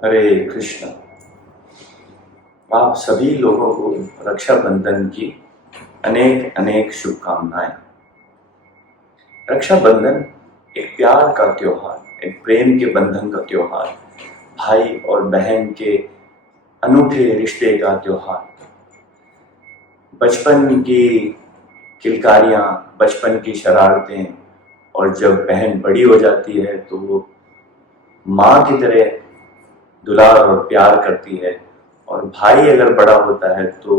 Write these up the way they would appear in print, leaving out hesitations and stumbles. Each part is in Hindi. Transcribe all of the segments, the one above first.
हरे कृष्ण। आप सभी लोगों को रक्षाबंधन की अनेक अनेक शुभकामनाएं। रक्षाबंधन एक प्यार का त्योहार, एक प्रेम के बंधन का त्योहार, भाई और बहन के अनूठे रिश्ते का त्योहार। बचपन की किलकारियां, बचपन की शरारतें, और जब बहन बड़ी हो जाती है तो वो माँ की तरह दुलार और प्यार करती है, और भाई अगर बड़ा होता है तो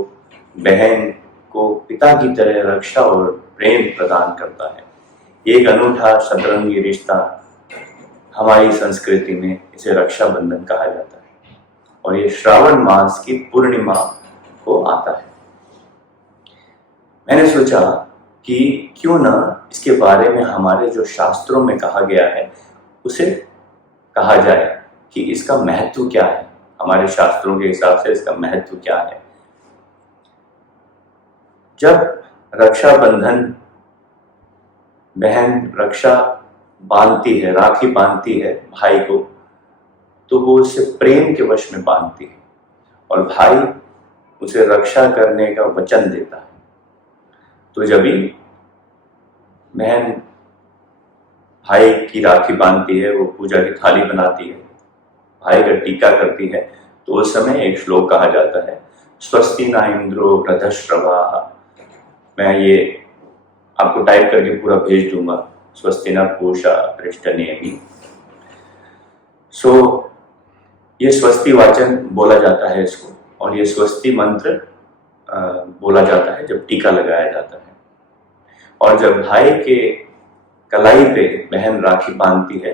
बहन को पिता की तरह रक्षा और प्रेम प्रदान करता है। एक अनूठा सतरंगी रिश्ता हमारी संस्कृति में इसे रक्षाबंधन कहा जाता है, और ये श्रावण मास की पूर्णिमा को आता है। मैंने सोचा कि क्यों ना इसके बारे में हमारे जो शास्त्रों में कहा गया है उसे कहा जाए कि इसका महत्व क्या है। हमारे शास्त्रों के हिसाब से इसका महत्व क्या है। जब रक्षाबंधन बहन रक्षा बांधती है, राखी बांधती है भाई को, तो वो उसे प्रेम के वश में बांधती है और भाई उसे रक्षा करने का वचन देता है। तो जब भी बहन भाई की राखी बांधती है, वो पूजा की थाली बनाती है, भाई का टीका करती है, तो उस समय एक श्लोक कहा जाता है, स्वस्ति न इंद्रो वृद्धश्रवाः। मैं ये आपको टाइप करके पूरा भेज दूंगा, स्वस्ति न पूषा पृष्ठनेमि। ये स्वस्ति वाचन बोला जाता है इसको, और ये स्वस्ति मंत्र बोला जाता है जब टीका लगाया जाता है। और जब भाई के कलाई पे बहन राखी बांधती है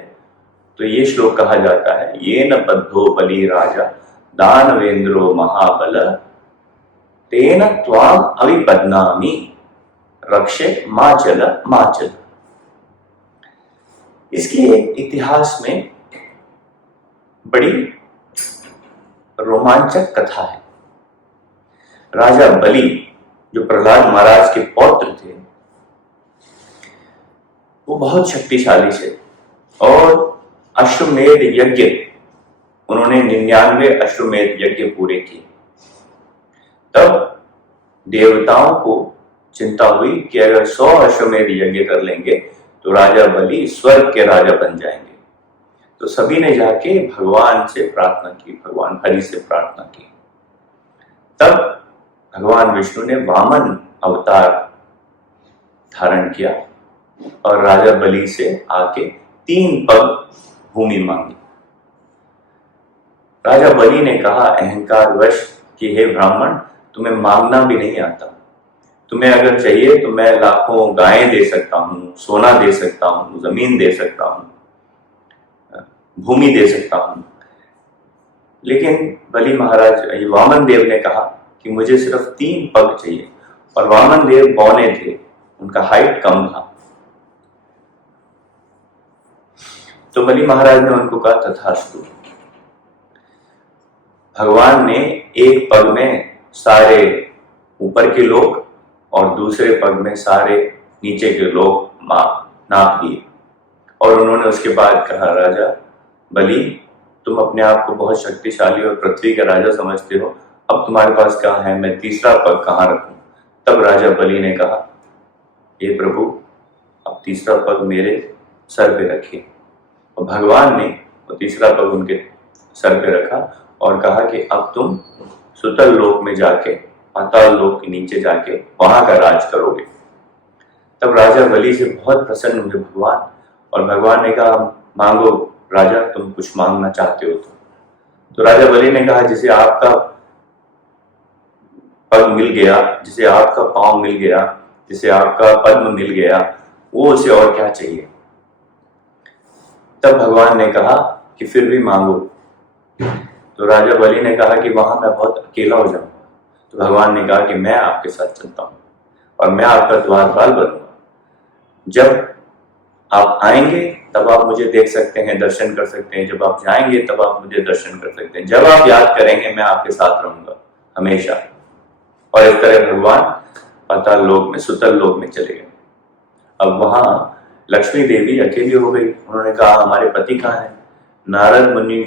तो ये श्लोक कहा जाता है, येन बद्धो बलि राजा दानवेंद्रो महाबल तेन त्वाम अविबध्नामि रक्षे माचल माचल। इसके इतिहास में बड़ी रोमांचक कथा है। राजा बलि, जो प्रहलाद महाराज के पौत्र थे, वो बहुत शक्तिशाली थे और अश्वमेध यज्ञ, उन्होंने 99 अश्वमेध यज्ञ पूरे किए। तब देवताओं को चिंता हुई कि अगर 100 अश्वमेध यज्ञ कर लेंगे तो राजा बलि स्वर्ग के राजा बन जाएंगे। तो सभी ने जाके भगवान से प्रार्थना की, भगवान हरि से प्रार्थना की। तब भगवान विष्णु ने वामन अवतार धारण किया और राजा बलि से आके 3 पग भूमि मांगी। राजा बलि ने कहा अहंकार वश कि हे ब्राह्मण, तुम्हें मांगना भी नहीं आता, तुम्हें अगर चाहिए तो मैं लाखों गायें दे सकता हूँ, सोना दे सकता हूँ, जमीन दे सकता हूँ, भूमि दे सकता हूँ। लेकिन बलि महाराज, वामन देव ने कहा कि मुझे सिर्फ 3 पग चाहिए, और वामन देव बौने थे, उनका हाइट कम था। तो बलि महाराज ने उनको कहा तथास्तु। भगवान ने एक पग में सारे ऊपर के लोग और दूसरे पग में सारे नीचे के लोग नाप दिए, और उन्होंने उसके बाद कहा, राजा बलि, तुम अपने आप को बहुत शक्तिशाली और पृथ्वी का राजा समझते हो, अब तुम्हारे पास कहाँ है, मैं तीसरा पग कहाँ रखूं? तब राजा बलि ने कहा, हे प्रभु, अब तीसरा पग मेरे सर पे रखिए। और भगवान ने वो तीसरा पग उनके सर पे रखा और कहा कि अब तुम सुतल लोक में जाके, पाताल लोक के नीचे जाके वहां का राज करोगे। तब राजा बलि से बहुत प्रसन्न हुए भगवान, और भगवान ने कहा, मांगो राजा, तुम कुछ मांगना चाहते हो तो राजा बलि ने कहा, जिसे आपका पग मिल गया, जिसे आपका पांव मिल गया, जिसे आपका पद्म मिल गया, वो उसे और क्या चाहिए? तब भगवान ने कहा कि फिर भी मांगो। तो राजा बलि ने कहा कि वहां मैं बहुत अकेला हो जाऊंगा। तो भगवान ने कहा कि मैं आपके साथ चलता हूं और मैं आपका द्वारपाल बनूंगा। जब आप आएंगे तब आप मुझे देख सकते हैं, दर्शन कर सकते हैं, जब आप जाएंगे तब आप मुझे दर्शन कर सकते हैं, जब आप याद करेंगे मैं आपके साथ रहूंगा हमेशा। और इस तरह भगवान पाताल लोक में, सुतल लोक में चले गए। अब वहां लक्ष्मी देवी अकेली हो गई। उन्होंने कहा, हमारे पति कहाँ हैं? नारद मुनि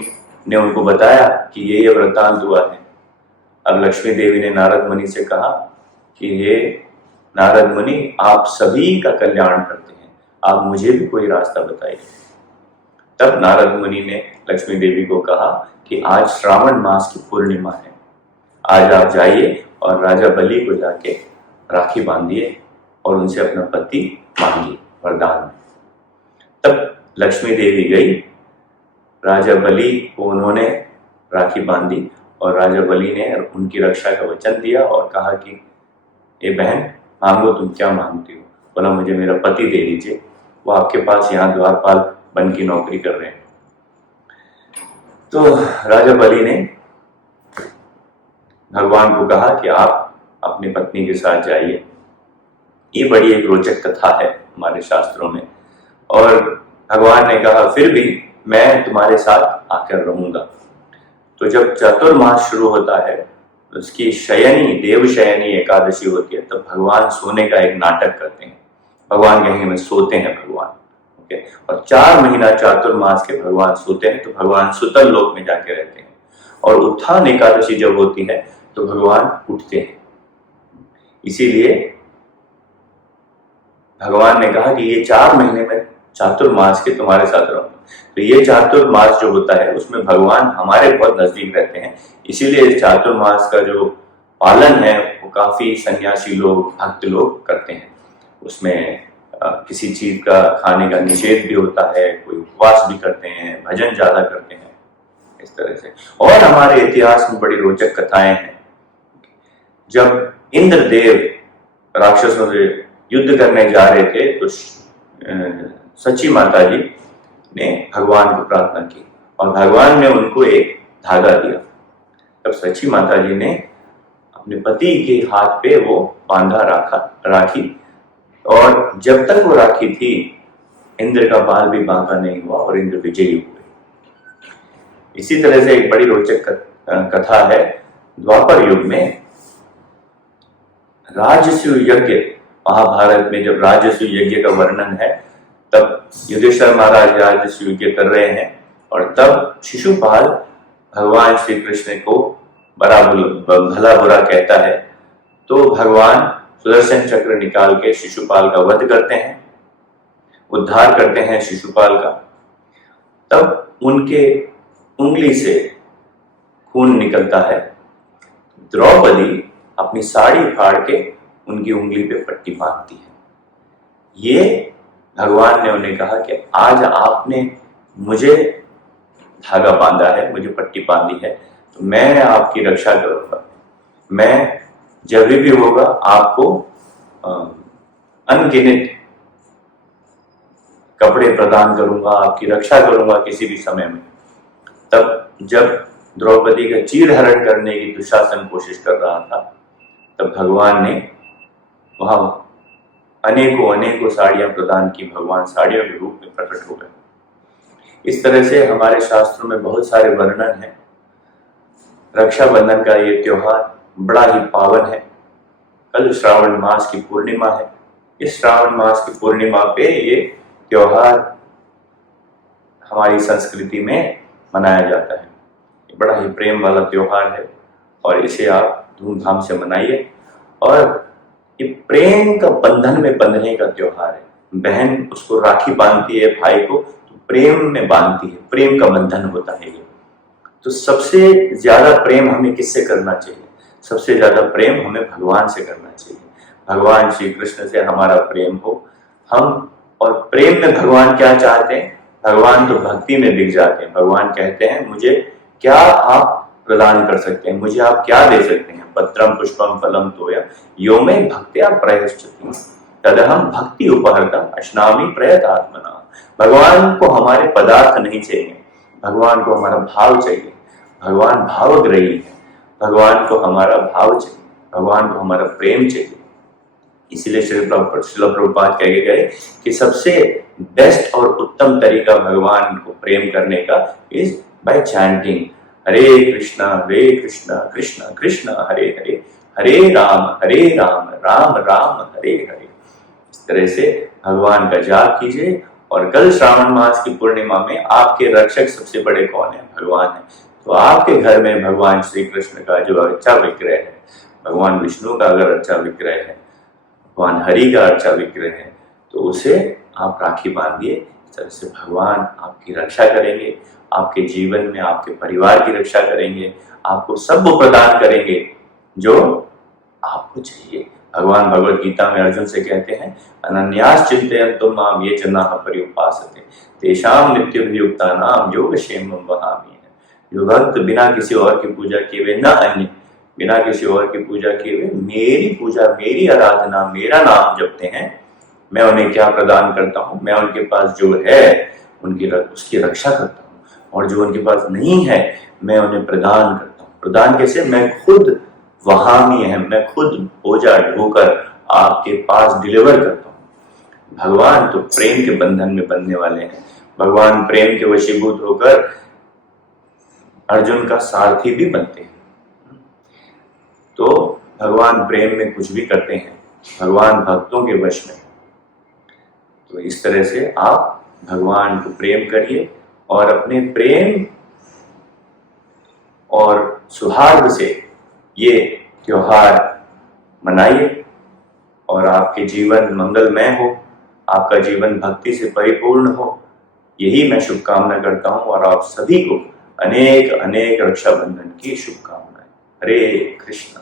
ने उनको बताया कि ये वृत्तांत हुआ है। अब लक्ष्मी देवी ने नारद मुनि से कहा कि हे नारद मुनि, आप सभी का कल्याण करते हैं, आप मुझे भी कोई रास्ता बताइए। तब नारद मुनि ने लक्ष्मी देवी को कहा कि आज श्रावण मास की पूर्णिमा है, आज आप जाइए और राजा बलि को जाके राखी बांधिए और उनसे अपना पति मांगिए वरदान। तब लक्ष्मी देवी गई, राजा बलि को उन्होंने राखी बांधी और राजा बलि ने उनकी रक्षा का वचन दिया और कहा कि ये बहन, मांगो, तुम क्या मांगती हो? बोला, मुझे मेरा पति दे दीजिए, वो आपके पास यहाँ द्वारपाल बन की नौकरी कर रहे हैं। तो राजा बलि ने भगवान को कहा कि आप अपनी पत्नी के साथ जाइए। ये बड़ी एक रोचक कथा है हमारे शास्त्रों में। और भगवान ने कहा फिर भी मैं तुम्हारे साथ आकर रहूंगा। तो जब चातुर्मास शुरू होता है, उसकी शयनी, देव शयनी एकादशी होती है, तब भगवान सोने का एक नाटक करते हैं। भगवान कहेंगे में सोते हैं भगवान, ओके। और 4 महीना चातुर्मास के भगवान सोते हैं, तो भगवान सुतल लोक में जाके रहते हैं। और उत्थान एकादशी जब होती है तो भगवान उठते हैं। इसीलिए भगवान ने कहा कि ये 4 महीने में चातुर्मास के तुम्हारे साथ रहूंगा। तो ये चातुर्मास जो होता है उसमें भगवान हमारे बहुत नजदीक रहते हैं। इसीलिए चातुर्मास का जो पालन है वो काफी सन्यासी लोग, भक्त लोग करते हैं। उसमें किसी चीज का खाने का निषेध भी होता है, कोई उपवास भी करते हैं, भजन ज्यादा करते हैं, इस तरह से। और हमारे इतिहास में बड़ी रोचक कथाएं हैं। जब इंद्रदेव राक्षसों से युद्ध करने जा रहे थे तो सची माता जी ने भगवान को प्रार्थना की और भगवान ने उनको एक धागा दिया। तब सची माता जी ने अपने पति के हाथ पे वो बांधा राखी, और जब तक वो राखी थी इंद्र का बाल भी बांका नहीं हुआ और इंद्र विजयी हुए। इसी तरह से एक बड़ी रोचक कथा है। द्वापर युग में राजसूय यज्ञ, महाभारत में जब राजसूय यज्ञ का वर्णन है, तब युधिष्ठिर महाराज राजसूय यज्ञ कर रहे हैं और तब शिशुपाल भगवान श्री कृष्ण को भला बुरा कहता है। तो भगवान सुदर्शन चक्र निकाल के शिशुपाल का वध करते हैं, उद्धार करते हैं शिशुपाल का। तब उनके उंगली से खून निकलता है। द्रौपदी अपनी साड़ी फाड़ के उनकी उंगली पे पट्टी बांधती है। ये भगवान ने उन्हें कहा कि आज आपने मुझे धागा बांधा है, मुझे पट्टी बांधी है, तो मैं आपकी रक्षा करूंगा। मैं जब भी होगा आपको अनगिनत कपड़े प्रदान करूंगा, आपकी रक्षा करूंगा किसी भी समय में। तब जब द्रौपदी का चीरहरण करने की दुशासन कोशिश कर रहा था, तब भगवान ने वहां अनेकों साड़ियां प्रदान की। भगवान साड़ियों के रूप में प्रकट हो गए। इस तरह से हमारे शास्त्रों में बहुत सारे वर्णन हैं। रक्षाबंधन का ये त्योहार बड़ा ही पावन है। कल श्रावण मास की पूर्णिमा है। इस श्रावण मास की पूर्णिमा पे ये त्योहार हमारी संस्कृति में मनाया जाता है। ये बड़ा ही प्रेम वाला त्योहार है और इसे आप धूमधाम से मनाइए। और ये प्रेम का बंधन में बंधने का त्योहार है। बहन उसको राखी बांधती है भाई को, तो प्रेम में बांधती है, प्रेम का बंधन होता है ये। तो सबसे ज्यादा प्रेम हमें किससे करना चाहिए? सबसे ज्यादा प्रेम हमें भगवान से करना चाहिए। भगवान श्री कृष्ण से हमारा प्रेम हो। हम और प्रेम में भगवान क्या चाहते हैं? भगवान तो भक्ति में दिख जाते हैं। भगवान कहते हैं मुझे क्या आप प्रदान कर सकते हैं, मुझे आप क्या दे सकते हैं? पत्रम पुष्पम फलम तोयम यो में भक्त्या प्रयश्चति तदहम भक्ति उपहर्तम अश्नामि प्रयतात्मना। भगवान को हमारे पदार्थ नहीं चाहिए, भगवान को हमारा भाव चाहिए। भगवान भावग्रही है, भगवान को हमारा भाव चाहिए, भगवान को हमारा प्रेम चाहिए। इसीलिए श्रील प्रभुपाद कह के गए कि सबसे बेस्ट और उत्तम तरीका भगवान को प्रेम करने का इज बाय चैंटिंग हरे कृष्णा कृष्ण कृष्ण हरे हरे, हरे राम राम राम हरे हरे। इस तरह से भगवान का जाप कीजिए और कल श्रावण मास की पूर्णिमा में आपके रक्षक सबसे बड़े कौन है? भगवान है। तो आपके घर में भगवान श्री कृष्ण का जो अच्छा विग्रह है, भगवान विष्णु का अगर अच्छा विग्रह है, भगवान हरि का अच्छा विग्रह है, तो उसे आप राखी बांधिए। इस तरह से भगवान आपकी रक्षा करेंगे, आपके जीवन में आपके परिवार की रक्षा करेंगे, आपको सब वो प्रदान करेंगे जो आपको चाहिए। भगवान भगवद गीता में अर्जुन से कहते हैं, अनन्यास चिंतयन्तो माम ये जनाः पर्युपासते तेषां नित्यभियुक्तानां योगक्षेमं वहामि। जो भक्त बिना किसी और की पूजा किए हुए, न अन्य, बिना किसी और की पूजा किए हुए मेरी पूजा, मेरी आराधना, मेरा नाम जपते हैं, मैं उन्हें क्या प्रदान करता हूँ? मैं उनके पास जो है उसकी रक्षा करता हूँ, और जो उनके पास नहीं है मैं उन्हें प्रदान करता हूँ। प्रदान कैसे? मैं खुद वहामी है, मैं खुद बोझा ढोकर आपके पास डिलीवर करता हूँ। भगवान तो प्रेम के बंधन में बंधने वाले हैं। भगवान प्रेम के वशीभूत होकर अर्जुन का सारथी भी बनते हैं। तो भगवान प्रेम में कुछ भी करते हैं, भगवान भक्तों के वश में। तो इस तरह से आप भगवान को प्रेम करिए और अपने प्रेम और सौहार्द से ये त्योहार मनाइए, और आपके जीवन मंगलमय हो, आपका जीवन भक्ति से परिपूर्ण हो, यही मैं शुभकामना करता हूँ। और आप सभी को अनेक अनेक रक्षाबंधन की शुभकामनाएं। हरे कृष्ण।